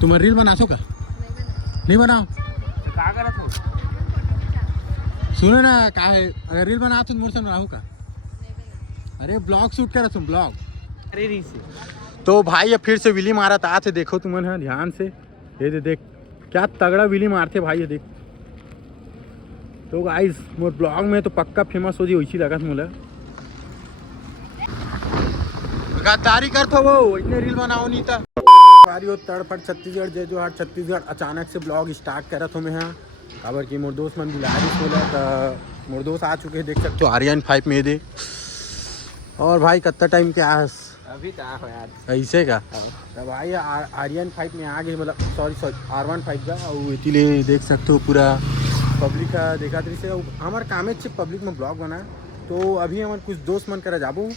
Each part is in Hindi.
तुम रील बनासो का? नहीं बनाओ का करत हो? सुनो ना, का है अगर रील बना तो मुझसे बनाऊ का? अरे ब्लॉग शूट करा तुम ब्लॉग। अरे री से तो भाई अब फिर से विली मारा था, थे देखो तुम ध्यान से, ये दे देख क्या तगड़ा विली मारते भाई, ये देख। तो गाइस मोर ब्लॉग में तो पक्का फेमस हो जी, वैसी लगा मुझे गद्दारी कर तो वो इतने रील बनाओ नहीं था। तड़फट छत्तीसगढ़ जय जोहार छत्तीसगढ़ अचानक से ब्लॉग स्टार्ट करा तो मैं यहाँ खबर की मोर दोस्त मन बुला रही बोला तो मोर दोस्त आ चुके हैं, देख सकते हो आर्यन 5 में दे। और भाई कितना टाइम के आस अभी का हो यार ऐसे का तो भाई आर्यन 5 में आ गए, मतलब सॉरी R15 का। और इसीलिए देख सकते हो पूरा पब्लिक का देखा तरी से हमारे कामे से पब्लिक में ब्लॉग बना। तो अभी हमारे कुछ दोस्त मन करा जाबो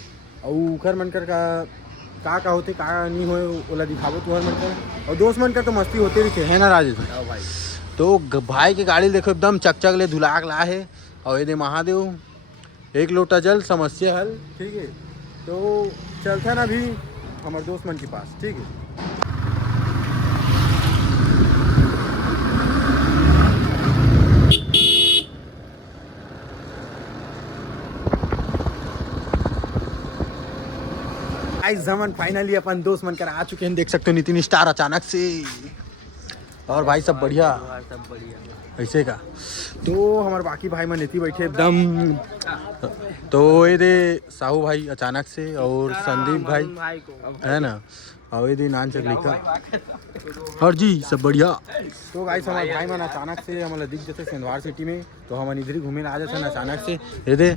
और उखर मन कर का होते का नहीं होए ओला दिखाबो तुहर मन कर। और दोस्त मन का तो मस्ती होते रही है ना राजेश भाई। तो भाई की गाड़ी देखो एकदम चकचक ले धुलाक ला है। और ये दे महादेव एक लोटा जल समस्या हल, ठीक है। तो चलता ना अभी हमारे दोस्त मन के पास, ठीक है। जमन फाइनली अपन दोस्त मन कर आ चुके हैं, देख सकते हो नितिन स्टार अचानक से। और भाई सब बढ़िया ऐसे का। तो हमारे बाकी भाई मन इतनी बैठे एकदम। तो ये दे साहू भाई अचानक से और संदीप भाई है ना, और ये दे नान चक लिखा और जी सब बढ़िया। तो गाइस हमारे भाई मन अचानक से हमारा दिख जाते सिंधवार सिटी में, तो हम इधर ही घूमे आ जाते हैं अचानक से। ये दे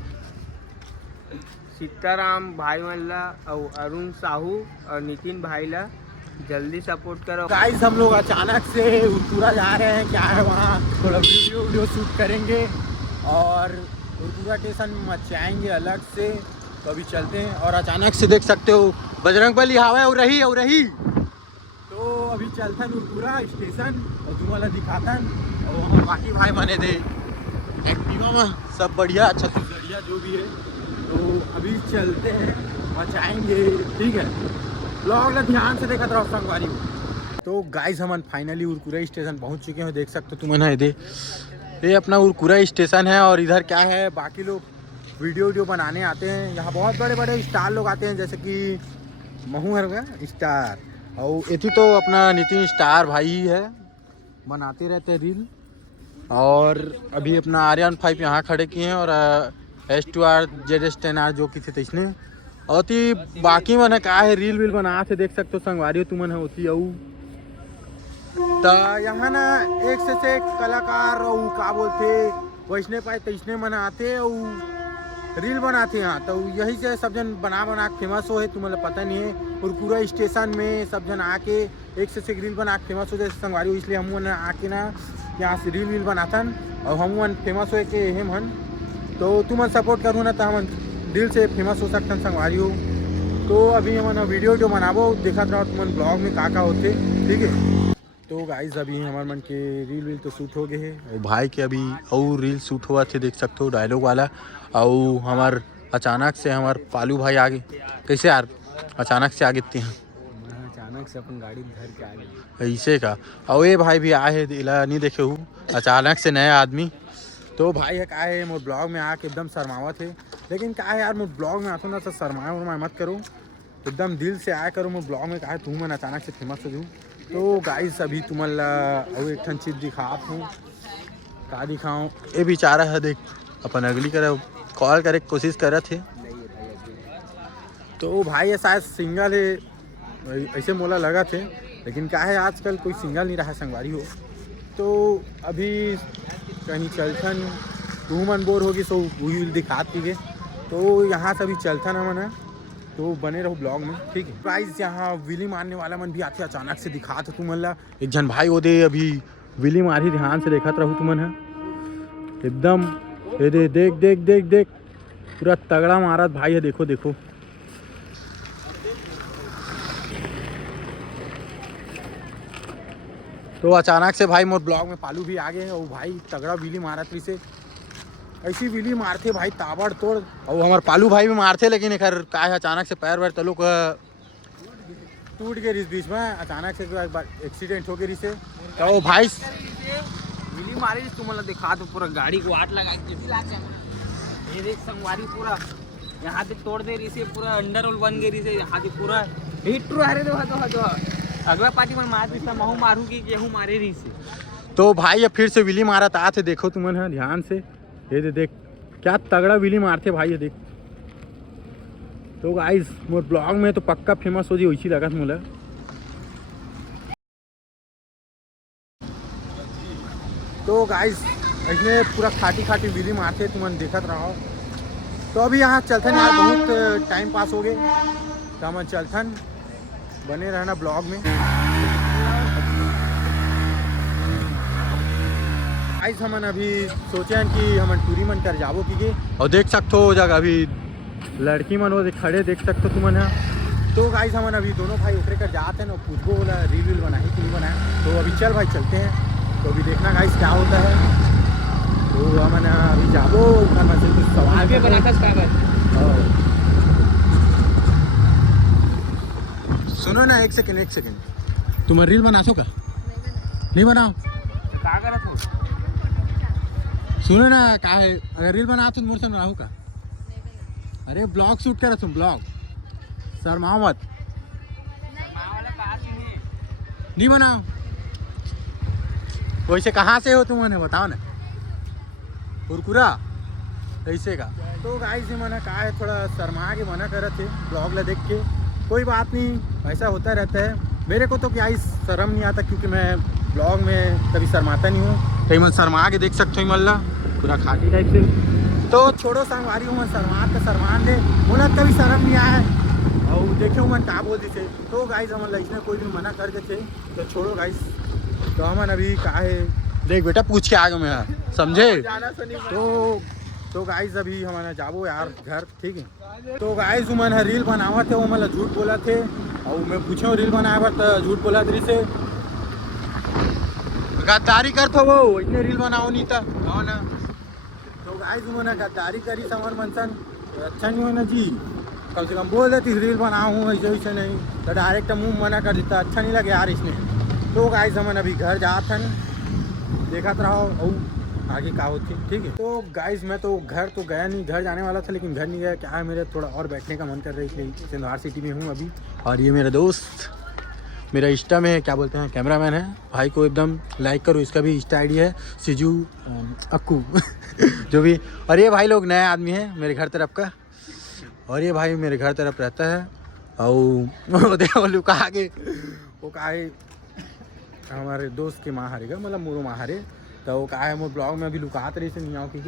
सीताराम भाई मल्ला और अरुण साहू और नितिन भाई ला जल्दी सपोर्ट करो गाइस। हम लोग अचानक से उतरा जा रहे हैं, क्या है वहाँ थोड़ा वीडियो शूट करेंगे और उतरा स्टेशन में मचाएंगे अलग से। तो अभी चलते हैं। और अचानक से देख सकते हो बजरंगबली हवा और रही। तो अभी चलते हैं उतरा स्टेशन और तुम्हारा दिखाता है। और वहाँ बाकी भाई बने थे एक्टिवा में सब बढ़िया अच्छा बढ़िया जो भी है। तो अभी चलते हैं मचाएंगे, ठीक है। ब्लॉग ध्यान से देखा था संगवारी। तो गाइस हम फाइनली उरकुरा स्टेशन पहुंच चुके हैं, देख सकते हो तुम ये अपना उरकुरा स्टेशन है। और इधर क्या है बाकी लोग वीडियो बनाने आते हैं, यहाँ बहुत बड़े बड़े स्टार लोग आते हैं, जैसे कि महू है स्टार और इतनी तो अपना नितिन स्टार भाई ही है, बनाते रहते हैं रील। और अभी अपना आर्यन 5 यहाँ खड़े किए हैं और S2R ZS10R जो कि थे इसने और बाकी मन का है रील वील बना थे, देख सकते हो संगवारी तुमन है होती। तो यहाँ ना एक से एक कलाकार और का बोलते वैसने पाए तैसने मन आते और रील बनाते यहाँ। तो यही से सब जन बना फेमस हो है, तुम्हें पता नहीं है। और पूरा स्टेशन में सब जन आके एक से एक रील बना फेमस हो जैसे संगवारी, इसलिए हम आके ना यहाँ से रील बनाथन और हम फेमस हो के हम हन। तो तुम सपोर्ट करूँ ना तो हम दिल से फेमस हो सकते हैं संगवारी हो। तो अभी हम वीडियो बनाबो देखा रहो तुम ब्लॉग में का होते, ठीक है। तो गाइस अभी हमारे मन के रील तो शूट हो गए हैं और भाई के अभी और रील शूट हुआ थे, देख सकते हो डायलॉग वाला। और हमार अचानक से हमार पालू भाई आगे कैसे यार अचानक से आगे हैं, अचानक से अपन गाड़ी धर के आ गए ऐसे का। और ये भाई भी आए हैं इला नहीं देखे हूँ अचानक से नया आदमी। तो भाई है क्या है मोर ब्लॉग में आके एकदम शर्मावा थे, लेकिन क्या है यार मोर ब्लॉग में आता ना तो शर्माया मत करो, एकदम दिल से आया करो। मोर ब्लॉग में क्या है तुम अचानक से फेमस हो जाऊँ। तो गाइस अभी तुम्हारा और एक ठन चीज़ दिखात हूँ, का दिखाऊँ। ये बेचारा है देख अपन अगली करे कॉल करे कोशिश कर थे। तो भाई ये शायद सिंगल है ऐसे मोला लगा थे, लेकिन क्या है आजकल कोई सिंगल नहीं रहा संगवारी हो। तो अभी कहीं चलथन तू मन बोर होगी सो वही दिखात की गए। तो यहाँ से अभी चलथन हम ना, तो बने रहो ब्लॉग में, ठीक है। प्राइस यहाँ विली मारने वाला मन भी आते अचानक से दिखात तुम ला एक जन भाई वो दे अभी विली मारी, ध्यान से देखत रहू तुमन है एकदम। ये दे देख देख देख देख पूरा तगड़ा मारत भाई है, देखो देखो। तो अचानक से भाई मोर ब्लॉग में पालू भी आ गए और भाई तगड़ा विली मारत रही से ऐसी विली मारते भाई ताबड़ तोड़। और हमारे पालू भाई भी मारते, लेकिन एक का है अचानक से पैर वैर तलो का टूट गए इस बीच में अचानक से एक बार एक्सीडेंट हो गई इसे। तो भाई मिली मारे तुम्हाला दिखा तो पूरा गाड़ी को वाट लगा के ये देख संगवारी पूरा यहाँ से तोड़ दे रही से पूरा अंडर रोल बन गई से यहाँ से पूरा हिट टू हरे दो अगला पार्टी में मार दिसता महू मारू की गेहूं मारे रही से। तो भाई ये फिर से विली मारा था थे, देखो तुमन है ध्यान से ये देख क्या तगड़ा विली मारते भाई ये देख। तो गाइस मोर ब्लॉग में तो पक्का फेमस हो जी वैसी लगा मोला। तो गाइस इसमें पूरा खाटी विली मारते तुमन देखत रहो। तो अभी यहाँ चलथन यार बहुत टाइम पास हो गए तो हम चलथन, बने रहना ब्लॉग में। गाइस हमन अभी सोचे हैं कि हमन टूरी मन कर जाबो की और देख सकते हो जगह अभी लड़की मन वो खड़े देख सकते हो तुमन है। तो गाइस हमन अभी दोनों भाई उतरे कर जाते हैं और पूछबो बोला रील बनाई कि नहीं बनाया। तो अभी चल भाई चलते हैं। तो अभी देखना गाइस क्या होता है। तो हमन अभी जाबो से कुछ सवाल सुनो ना, एक सेकंड तुम रील बना सो का नहीं बनाओ का करत हो? सुनो ना का है अगर रील बना तुम मुझसे बनाओ का? अरे ब्लॉग शूट करा तुम ब्लॉग सर मोहम्मद नहीं बनाओ। वैसे कहाँ से हो तुम मैंने बताओ ना, कुरकुरा ऐसे का। तो गाइस ये मना कहा है थोड़ा शर्मा के मना कर रहे थे ब्लॉग ला देख के। कोई बात नहीं, ऐसा होता रहता है। मेरे को तो क्या ही शर्म नहीं आता क्योंकि मैं ब्लॉग में कभी शर्माता नहीं हूँ। कहीं मन शर्मा के देख सकते हो मल्ला पूरा खाटी टाइप से। तो छोड़ो संगवारी हूँ, शर्मान दे बोला कभी शर्म नहीं आया और देखे मन क्या बोल दी थे। तो गाइस हम इसमें कोई भी मना करके थे तो छोड़ो गाइस। तो हमन अभी कहा है देख बेटा पूछ के आगे मैं समझे। तो गाइस अभी हमारा जाबो यार घर, ठीक है। तो गाइस मन रील बनावा थे वो मतलब झूठ बोला थे और मैं पूछो रील बनाया तो झूठ बोला तरी से गद्दारी करते वो इतने रील बनाओ नहीं था ना। तो गाइस मैंने गद्दारी करी समर मनसन अच्छा नहीं होना जी। कम से कम बोल देती रील बनाऊँ ऐसे नहीं तो डायरेक्ट मुंह मना कर देता, अच्छा नहीं लगे यार इसने। तो गाइस हमन अभी घर जाथन, देखत रहो और आगे क्या होती, ठीक है। तो गाइस मैं तो घर तो गया नहीं, घर जाने वाला था लेकिन घर नहीं गया। क्या है मेरे थोड़ा और बैठने का मन कर रहा है इसलिए सिंधवार सिटी में हूँ अभी। और ये मेरा दोस्त मेरा इंस्टा में क्या बोलते हैं कैमरामैन है, भाई को एकदम लाइक करो, इसका भी इंस्टा आईडी है सिजू अक्कू जो भी। और ये भाई लोग नए आदमी है मेरे घर तरफ का और ये भाई मेरे घर तरफ रहता है। और देखो लुका के वो का हमारे दोस्त के माँ हारेगा मतलब मोरो माँ हारे। तो वो कहा है मोर ब्लॉग में अभी लुकात रही से नहीं आओ कि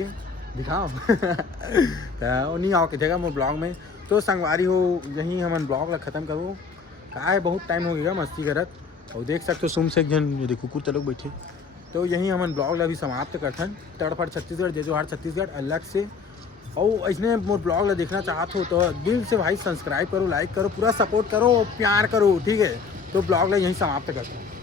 दिखाओ तो नहीं आओ कि देगा मोर ब्लॉग में। तो संगवारी हो यहीं हम ब्लॉग ला ख़त्म करो, कहा है बहुत टाइम हो गया मस्ती करत और देख सकते हो सुम से एक जन ये देखो कुत्ते लोग बैठे। तो यहीं हम ब्लॉग ला अभी समाप्त करथन। तड़फड़ छत्तीसगढ़ जय जोहार छत्तीसगढ़ अलग से। और इसने मोर ब्लॉग ला देखना चाहते हो तो दिल से भाई सब्सक्राइब करो, लाइक करो, पूरा सपोर्ट करो, प्यार करो, ठीक है। तो ब्लॉग ला यहीं समाप्त करते हैं।